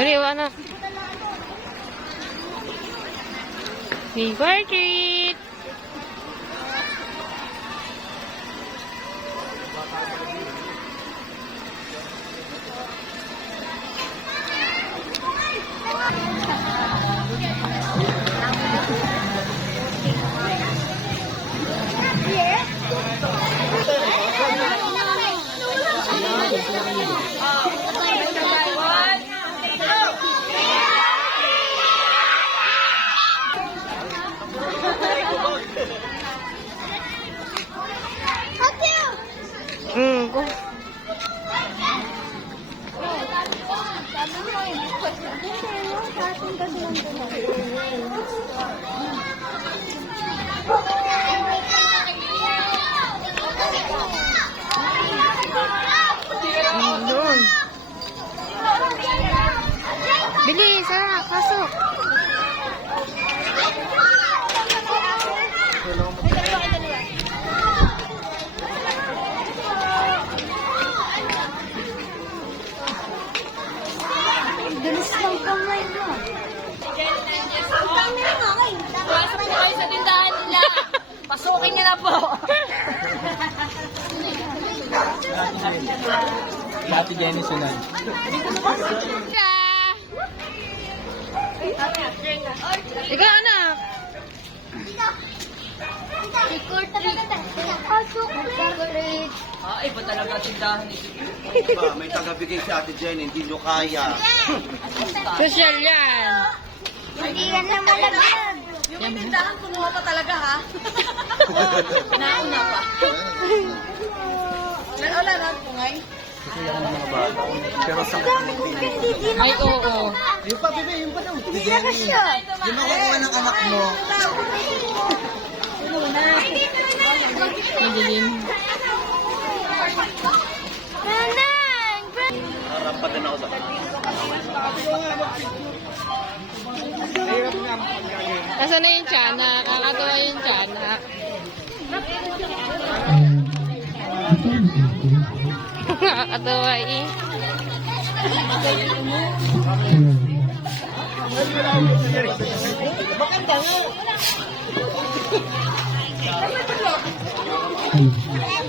Ariwa anak. May bar treat. Go. Doon. Bilis, anak, pasok. Bilis ng kamay mo. Pasok po kayo sa tindahan nila. Pasukin niyo na po. Ate Jenny sunod. Ikaw, anak. Iba talaga tindahan ni Diba, may tagabigay si Ate Jenny, hindi nyo kaya. Social yan. Hindi yan lang malagyan. Yung tindahan kumuha pa talaga ha. Nauna pa. Wala na po ngay. Pero sa Ay, oo. yung pa, bebe, yung pa daw. Hindi na kasi yun. Yung makukuha ng anak mo, Madilim. Nanang! harap pa din ako sa Nasaan na yung tiyanak? Kakatuwa yung tiyanak. Nakakatuwa eh. Nanang!